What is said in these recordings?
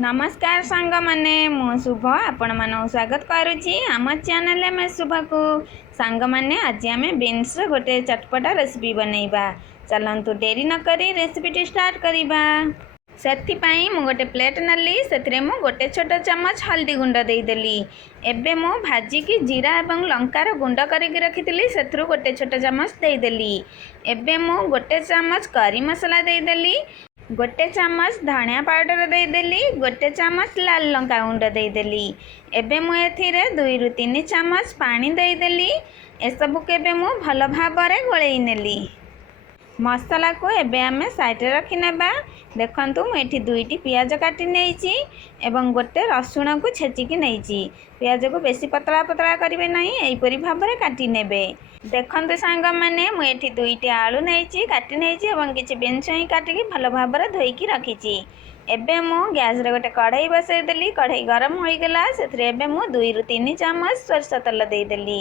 नमस्कार सांग माने मु शुभ आपण मानक स्वागत करुच्ची आम चैनल में शुभ को सांग माने आज आम बीन्स गोटे चटपटा रेसिपी बनैबा। चलतु डेरी न करी रेसिपी स्टार्ट करवा। से मु गोटे प्लेट नली से मु गोटे छोट चम्मच हल्दी गुंड देदेली। एबे मु भाजिकी जीरा एवं लंकार गुंड करके रखी से गोटे छोट चम्मच देदेली। एबे मु गोटे चम्मच करी मसला देदेली, गोटे चम्मच धनिया पाउडर देदेली, गोटे चम्मच लाल लंका गुंड देदेली। एबे मु एथिरे 2 ରୁ 3 चम्मच पानी देदेली। एसबू के मु भल भाव गोलई नेली। मसला को एबे आमे साइड रे रखी नेबा। देखंतु मु एठी 2टी पियाज काटी नेइची एवं गोटे रसुण को छेचिकी नेइची। पियाज को बेसी पतला पतला करिवे नाही, एई परि भाबरे काटी नेबे। देखंतु सांग माने मु एठी 2टी आलू नेइची काटी नेइची एवं किछि बेंछई काटिकी भल भाबरे धोईकी रखीची। एबे मु गैस रे गोटे कढ़ाई बसै देली। कढ़ाई गरम होई गेला सेथरे एबे मु 2 ରୁ 3 चम्मच सरस तेल देई देली।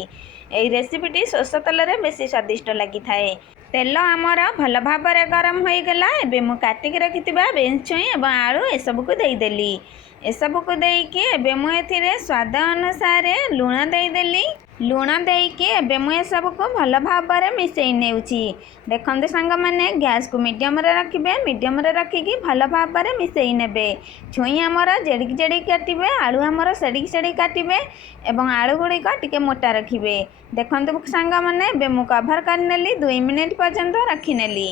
एई रेसिपीटी सरस तेल रे बेसी स्वादिष्ट लागि थाए। तेल आमर भल भाव गरम हो गला। एबे मु काटिक रखिथिबा बेंछई एवं आलू एसबू को देदेली। एसबू को देकी एबे मु एथिरे स्वाद अनुसार लुण देदेली। लुण देकी एबे मु एसबू को भल भाव मिसई नेउची। देखंतु सांग माने गैस को मीडियम रे रखिबे। मीडियम रे रखिकी भल भाव मिसई नेबे। छुई आमर जेडिक जेडिक काटिबे, आलू आमर सेडिक सेडिक काटिबे एवं आलू गुड़िक टिके मोटा रखिबे। देखंतु सांग माने एबे मु कभर कर नेली 2 मिनिट पर्यंत रखी नेली।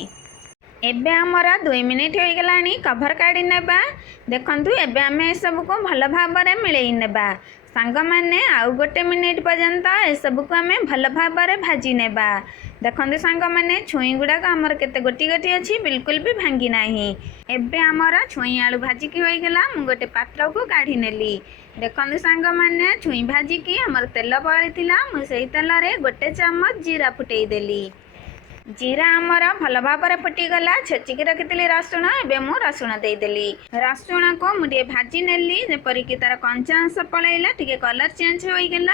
एबे आमर 2 मिनिट हो गलानी, कभर काढ़ी नेबा। देखंतु एबे आमे सब को भल भाव मिलई नेबा। सांग माने आउ गोटे मिनिट पर्यंत एसबू को आमे भल भाव भाजी नेबा। देखंतु सांग माने छुई गुडा आमर केते गोटी गोटी अछि, बिल्कुल भी भांगी नाही। एबे आमर छुई आलू भाजी की होई गेला। मु गोटे पात्र को काढ़ी नेली। देखंतु सांग माने छुई भाजी की आमर तेल पळिथिला। मु सेही तेल रे गोटे चम्मच जीरा फुटेई देली। जीरा आमर भल भाव फुटी गला। छेचिकी रखिथिली रसुण, एबे मु रसुण देदेली। रसुण को मुझे भाजी नेली जेपरिकी तार कंचा अंश पळैला, टिके कलर चेंज होई गेला।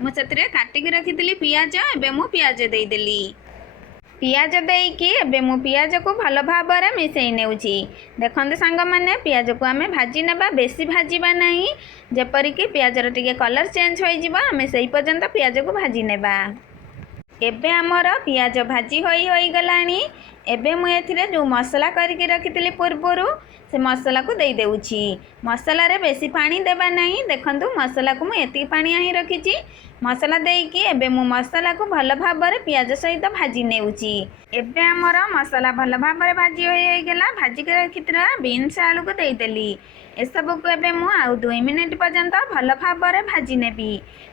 मु सेतरे काटिकी रखिथिली पियाज, एबे मु पियाज देदेली। पियाज देकी एबे मु पियाज को भल भाव मिसई नेउची। देखंतु सांग माने पियाज को आमे भाजी नेबा, बेसी भाजीबा नाही। जेपरिकी पियाज रो टिके कलर चेंज होई जिवो, आमे सेही पर्यंत पियाज को भाजी नेबा। एबे आमर पियाज भाजी होई गलानी। एबे मु एथिरे जो मसला करके रखिथिली पूर्वरु से मसला को दे देउची। मसला रे बेसी पानी देबा नाही। देखंतु मसला को मु एति पानी आही रखिची। मसला देकी एबे मु मसला को भल भाव पियाज सहित भाजी नेउची। एबे आमर मसला भल भाव भाजी होई गेला। भाजी के रखिथिरा बीन्स आलू को दे देली। एसबू को एबे मु आउ 2 मिनिट पर्यंत भल भाव भाजी नेबी।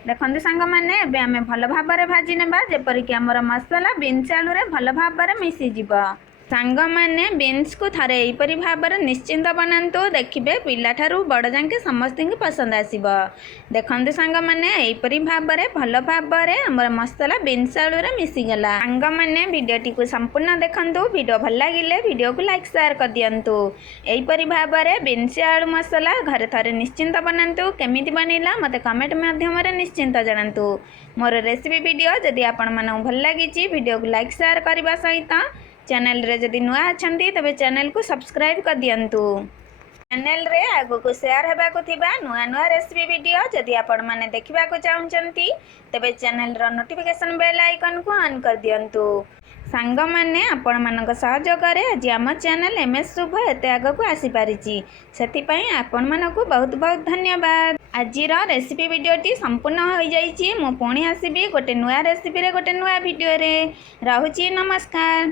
देखंतु सांग माने एबे आमे भल भाव भाजी नेबा जेपरिकी आमर मसला बीन्स आलू रे भल भाव मिसी जिवो। सांग माने बीन्स को थरे एपरि भाव निश्चिंत बनातु। देखिबे पिला ठारू बड़ जाके समस्त पसंद आसीबो। देखंतु सांग माने एपरि भाव भल भाव हमर मसला बीन्स आलू रे मिसी गला। सांग माने वीडियोटी को संपूर्ण देखंतु। वीडियो भल लागिले वीडियो को लाइक शेयर कर दियंतु। एपरि भाव बीन्स आलू मसला घरे थरे निश्चिंत बनातु। केमिति बनिला मते कमेंट माध्यम रे निश्चिंत जणातु। मोर रेसिपी वीडियो जदि आपण मानू भल लागिची वीडियो को लाइक शेयर करबा सहित चैनल रे जदि नुआ अछंती तबे चैनल को सब्सक्राइब कर दियंतु। चैनल रे आगो को शेयर हेबा को थिबा नुआ नुआ रेसिपी वीडियो जदि आपण माने देखिबा को चाहुचंती तबे चैनल रो नोटिफिकेशन बेल आइकन को ऑन कर दियंतु। सांग माने आपण मानक सहयोग करे आज आम चैनल एमएस शुभ एते आगो को आसी पारिची। सेति पई आपण मानको बहुत बहुत धन्यवाद। आजिर रेसिपी वीडियोटी संपूर्ण हो जाइछि। मु पुणी आसीबी गोटे नुआ रेसिपी रे गोटे नुआ वीडियो रे। रहूची नमस्कार।